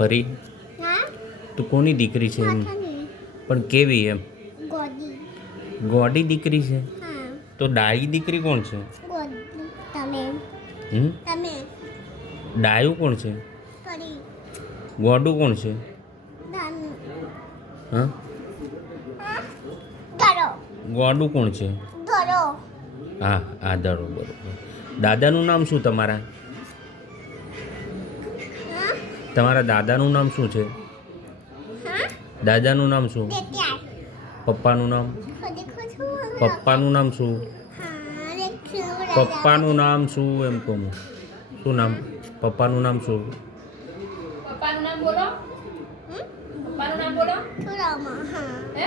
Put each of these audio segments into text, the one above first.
પરી હા તું કોની દીકરી છે એમ? માથાની પણ કેવી એમ? ગોદી ગોડી દીકરી છે હા તો ડાઈ દીકરી કોણ છે? ગોદી તમે તમે ડાયું કોણ છે? પરી ગોડું કોણ છે? દાન હા ધરો ગોડું કોણ છે? ધરો હા આ દરો બરોબર. દાદાનું નામ શું તમારા? હા તમારા દાદાનું નામ શું છે? હા દાદાનું નામ શું? દેત્યાર પપ્પાનું નામ? દેખો છું પપ્પાનું નામ શું? હા દેખો પપ્પાનું નામ શું એમ કહું? શું નામ? પપ્પાનું નામ શું? પપ્પાનું નામ બોલો. પપ્પાનું નામ બોલો. થોડામાં હા હે?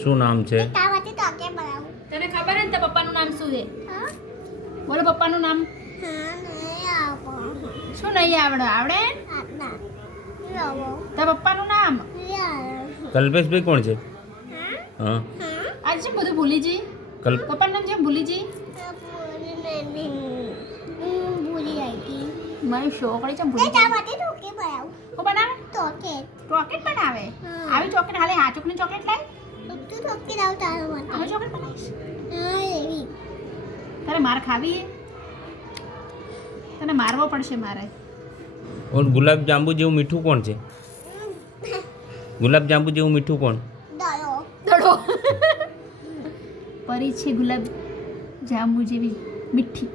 શું નામ છે? તાવાથી તો કે બનાવું તને ખબર હે ને તારા પપ્પાનું નામ શું છે? હા બોલો પપ્પાનું નામ. હા નહીં આવો શું નહીં આવડે? આવડે? આટલા લાવો તારા પપ્પાનું નામ. યાર કલ્પેશભાઈ કોણ છે? હા હા હા આજે છે બધું ભૂલી જઈ. કલ્પ પપ્પાનું નામ જેમ ભૂલી જઈ. ભૂલી આવી હતી મારી છોકરી છે એ ભૂલી જઈ. તાવાથી તો કે બનાવું શું બનાવે? તો કે ચોકલેટ બનાવે. હા. આવી ચોકલેટ હાલે હાચુકની ચોકલેટ લાય. તું તો કે લાવ તારો માટે આવી ચોકલેટ બનાવીશ. હા એવી તારે માર ખાવી હે? તને મારવો પડશે મારે. ઓર ગુલાબ જાંબુ જેવું મીઠું કોણ છે? ગુલાબ જાંબુ જેવું મીઠું કોણ? દયો દડો પરી છે ગુલાબ જાંબુ જેવી મીઠી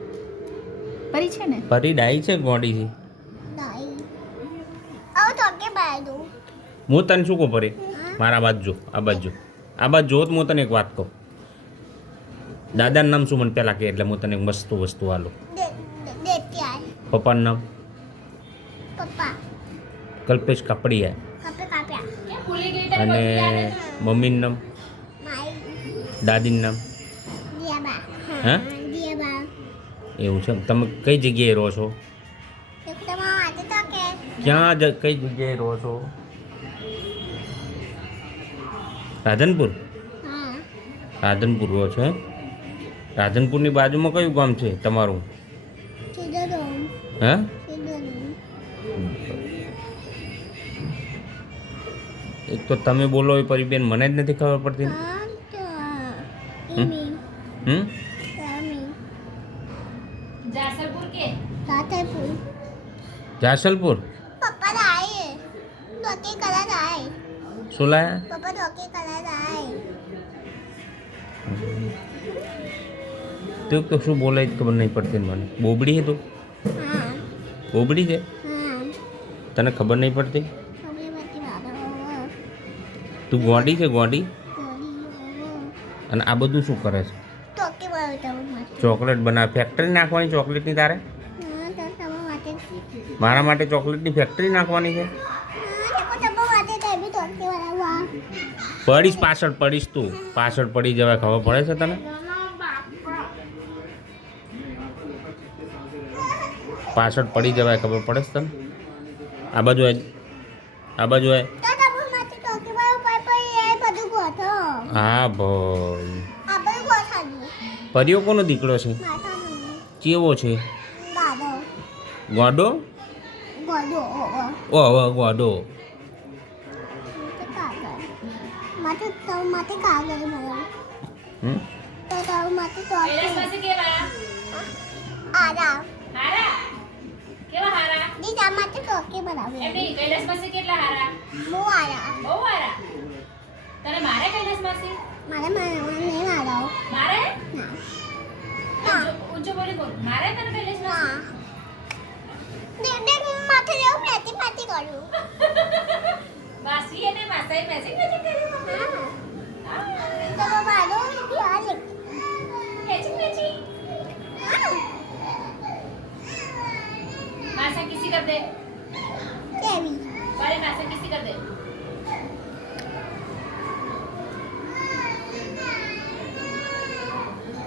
પરી છે ને. પરી ડાઈ છે ગોડી છે? દાઈ આવ તો કે બનાવી દઉં હું તને શું કહું પરી? મારા બાજુ જો, આ બાજુ જો. આ બાજુ જો તો હું તને એક વાત કહું. દાદાનું નામ શું મને પહેલાં કહે એટલે હું તને એક મસ્ત વસ્તુ આલું. દેત્યાર પપ્પાનું નામ? પપ્પા કલ્પેશ કાપડિયા. કાપ્યા કેમ ભૂલી ગઈ તારે અને બધું યાદ હતું? મમ્મીનું નામ? માઈ દાદીનું નામ? દિયાબા હા? દિયાબા એવું છે. તમે કઈ જગ્યાએ રહો છો? એક તમારા માટે તો કે કઈ જગ્યાએ રહો છો? રાધનપુર? હા રાધનપુર રહો છો એમ? રાધનપુરની બાજુમાં કયું ગામ છે તમારું? ચીડો હા? ચીડો એક તો તમે બોલો એ પરિબેન મને જ નથી ખબર પડતી. હા તો હમ? ઈમી હમ? રામી જાસરપુર કે સાતરપુર જાસલપુર? પપ્પા લાય ડોકી કલર લાય શું લાયા? પપ્પા ડોકી કલર લાય તું તો શું બોલે જ ખબર નહીં પડતી મને. બોબડી છે તું? હા બોબડી છે? હા તને ખબર નહીં પડતી? મમ્મી બધી વાળો તું ગોડી છે ગોડી? ગોળી અને આ બધું શું કરે છે? ડોકી બનાવતા માટે ચોકલેટ બનાવે. ફેક્ટરી નાખવાની ચોકલેટની તારે? હા તો તમારા માટે મારા માટે ચોકલેટની ફેક્ટરી નાખવાની છે? હા તો તમારા માટે તો એવી ડોકી બનાવવા પડીશ પાછળ પડીશ તું. પાછળ પડી જવાય ખબર પડે છે તને? પાછળ પડી જવાય ખબર પડે છે તને? આ બાજુ આય. આ બાજુ આય. તો તમારા માટે ડોકી બનાવવા પાઈ એ બધું ગોઠો હા ભાઈ. આ બધું ગોઠાનું પરીઓ કોનો દીકરો છે? માથાનું કેવો છે? દાદો ગોડો? ગોડો ઓહો ગોડો. માથે તો માથે કાગળ બનાવ હમ? તો તારું માથે તો કૈલાસ પાસે કેવા? આરા હારા? કેવા હારા? દીદા માથે ટોકી બનાવે એમ નહીં, કૈલાસ પાસે કેટલા હારા? બહુ આરા બહુ હારા. તને મારે કૈલાસ પાસે? મારે નહીં મારો મારે? ના ઊંચો બોલી બોલ. મારે તને કૈલાસ પાસે? ના દેખ માથે લેવું મેથી પાતી કરું વાસી અને માસાઈ મેચિંગ મેચિંગ કર્યું તમે? હા હા. તો મારો યાર મેચિંગ મેચિંગ. मासा किसी कर दे કેવી बारे मासा किसी कर दे